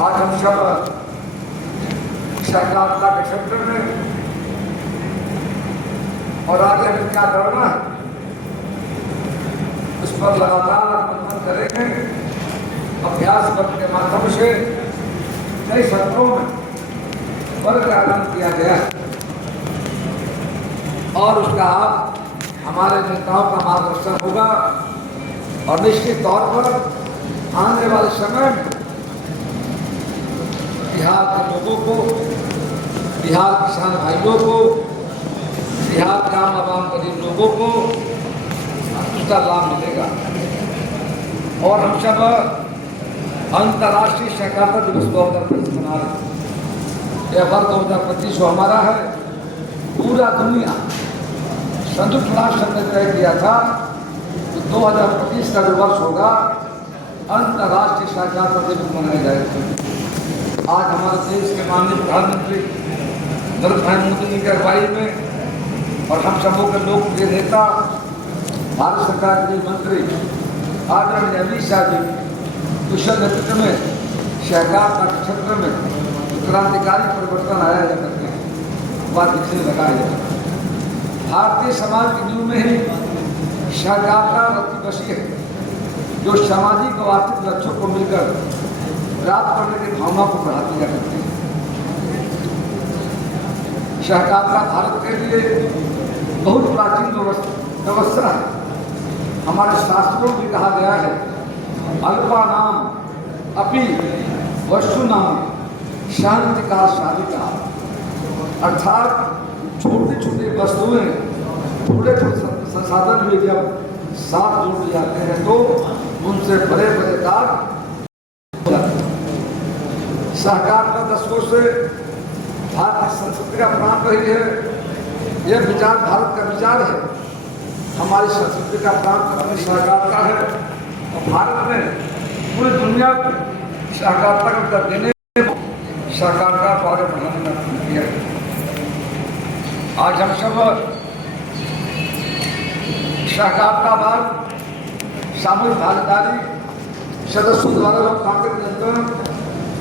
आज हम सब सहकारिता के क्षेत्र में और आगे हमें क्या करना है उस पर लगातार मंथन करेंगे। अभ्यास वर्ग के माध्यम से कई सत्रों में वर्ग आयोजन किया गया है और उसका आप हमारे नेताओं का मार्गदर्शन होगा और निश्चित तौर पर आने वाले समय में बिहार के लोगों को, बिहार किसान भाइयों को, बिहार के आम आवाम गरीब लोगों को उसका लाभ मिलेगा। और हम सब अंतर्राष्ट्रीय सहकारिता दिवस 2025 मना रहे हैं। यह वर्ष 2025 जो हमारा है, पूरा दुनिया संयुक्त राष्ट्र संघ ने तय किया था कि 2025 का जो वर्ष होगा अंतर्राष्ट्रीय सहकारिता दिवस मनाया जाएगा। आज हमारे देश के माननीय प्रधानमंत्री नरेंद्र भाई मोदी की अगुवाई में और हम सबों के लोकप्रिय नेता भारत सरकार के मंत्री आदरणीय अमित शाह जी कुशल नेतृत्व में सहकारिता के क्षेत्र में क्रांतिकारी परिवर्तन आया जा सकते हैं, बात दिखने लगाया जाए। भारतीय समाज की नींव में ही सहकारिता रखी बसी है, जो सामाजिक और आर्थिक लक्ष्यों को मिलकर प्राप्त करने की भावना को बढ़ाती जा सकती है। सहकारिता भारत के लिए बहुत प्राचीन व्यवस्था है। हमारे शास्त्रों में कहा गया है, अल्पा नाम अपि वस्तु नाम शांति का साधिका, अर्थात छोटी छोटी वस्तुएं थोड़े संसाधन भी जब साथ जुड़ जाते हैं तो उनसे बड़े बड़े कार्य सहकारिता दशकों से भारतीय संस्कृति का प्राण रही है। यह विचार भारत का विचार है, हमारी संस्कृति का प्राण सहकारिता है और भारत ने पूरी दुनिया को सहकारिता का दर्जा देने सहकारिता को आगे बढ़ाने का काम किया है। आज हम सब सहकारितावाद, सामूहिक भागीदारी, सदस्यों द्वारा लोकतांत्रिक नियंत्रण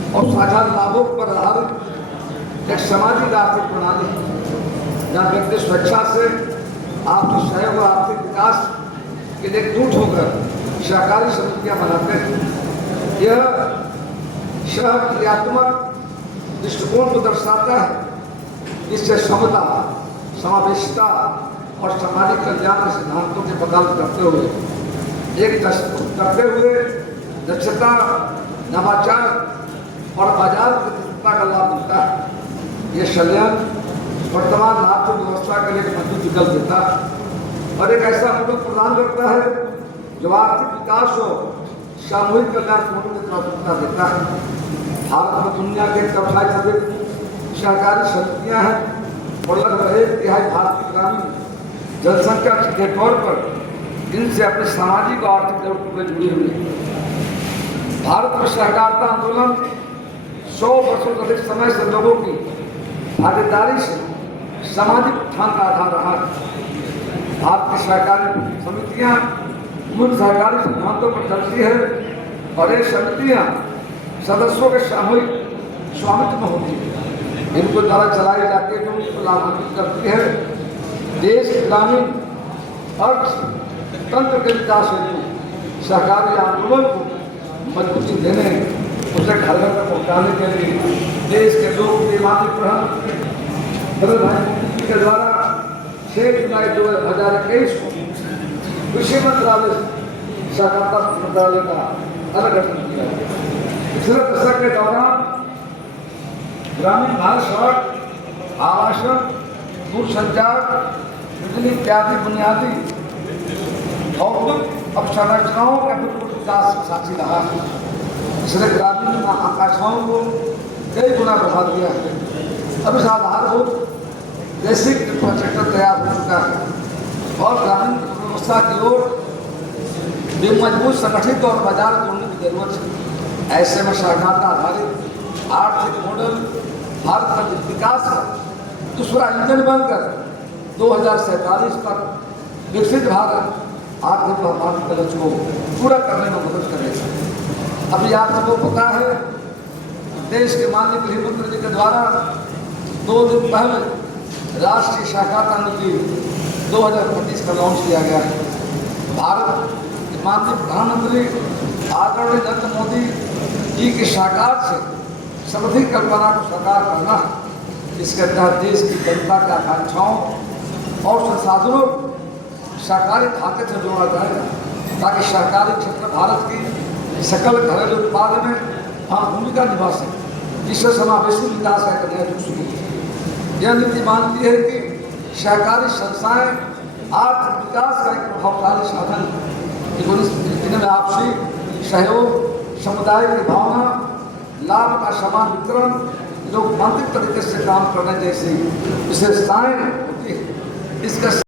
और साझा लाभों पर आधारित एक सामाजिक आर्थिक प्रणाली है, जहाँ व्यक्ति स्वेच्छा से आपसी सहयोग और आर्थिक विकास के लिए एकजुट होकर सहकारी समितियां बनाते हैं। यह सहक्रियात्मक दृष्टिकोण को दर्शाता है। इससे समता, समावेशिता और सामाजिक कल्याण के सिद्धांतों के बदलाव करते हुए दक्षता, नवाचार और बाजार प्रतिस्पर्धा का लाभ मिलता है। ये षड्यंत्र वर्तमान आर्थिक व्यवस्था के लिए मजबूत विकल्प देता है और एक ऐसा मदद प्रदान करता है जो आर्थिक विकास और सामूहिक कल्याण को प्राथमिकता देता है। भारत में दुनिया के 1/4 से अधिक सहकारी समितियां हैं और लगभग 1/3 भारतीय ग्रामीण जनसंख्या के तौर पर इनसे अपने सामाजिक और आर्थिक जरूरतों में जुड़ी हुई है। भारत में सहकारिता आंदोलन 100 वर्षों से अधिक समय से लोगों की भागीदारी से सामाजिक उत्थान का आधार रहा है। भारत की सहकारी समितियां मूल सहकारी सिद्धांतों पर चलती है और ये समितियां सदस्यों के सामूहिक स्वामित्व में होती है। इनको द्वारा चलाई जाती है जो उनको लाभान्वित करती है। देश के ग्रामीण अर्थतंत्र के विकास हेतु सहकारी आंदोलन को मजबूती देने, उसे घर घर तक पहुँचाने के लिए देश के लोग प्रधानमंत्री नरेंद्र भाई मोदी के द्वारा 6 जुलाई 2021 को कृषि मंत्रालय सहकारिता मंत्रालय का अलग गठन किया गया। पिछले दशक के दौरान ग्रामीण भारत सड़क, आवासन, दूरसंचार, बिजली इत्यादि बुनियादी औद्योगिक अवसंरचनाओं का विकास साथी रहा है। इसने ग्रामीण आकांक्षाओं को कई गुना बढ़ा दिया है। अब इस आधारभूत बेसिक इंफ्रास्ट्रक्चर तैयार हो चुका है और ग्रामीण व्यवस्था की ओर मजबूत संगठित और बाजार जोड़ने की जरूरत है। ऐसे में सहकारिता आधारित आर्थिक मॉडल भारत का विकास का दूसरा इंजन बनकर 2047 तक विकसित भारत आर्थिक और लक्ष्य को पूरा करने में मदद करेगा। अभी आप सबको पता है देश के माननीय गृहमंत्री जी के द्वारा 2 दिन पहले राष्ट्रीय सहकारिता नीति 2025 का लॉन्च किया गया है। भारत के माननीय प्रधानमंत्री आदरणीय नरेंद्र मोदी जी की सहकार से समृद्धि कल्पना को साकार करना, इसके तहत देश की जनता की आकांक्षाओं और संसाधनों सरकारी खाते से जोड़ा जाएगा, ताकि सरकारी क्षेत्र भारत की सकल घरेलू उत्पाद में हम भूमिका निभा सकें, जिससे समावेशी विकास का एक नया युग शुरू हो। यह नीति मानती है कि सहकारी संस्थाएं आर्थिक विकास का एक प्रभावशाली साधन है। इनमें आपसी सहयोग, समुदाय की भावना, लाभ का समान वितरण, लोकतांत्रिक तरीके से काम करने जैसी विशेषताएं होती है। इसका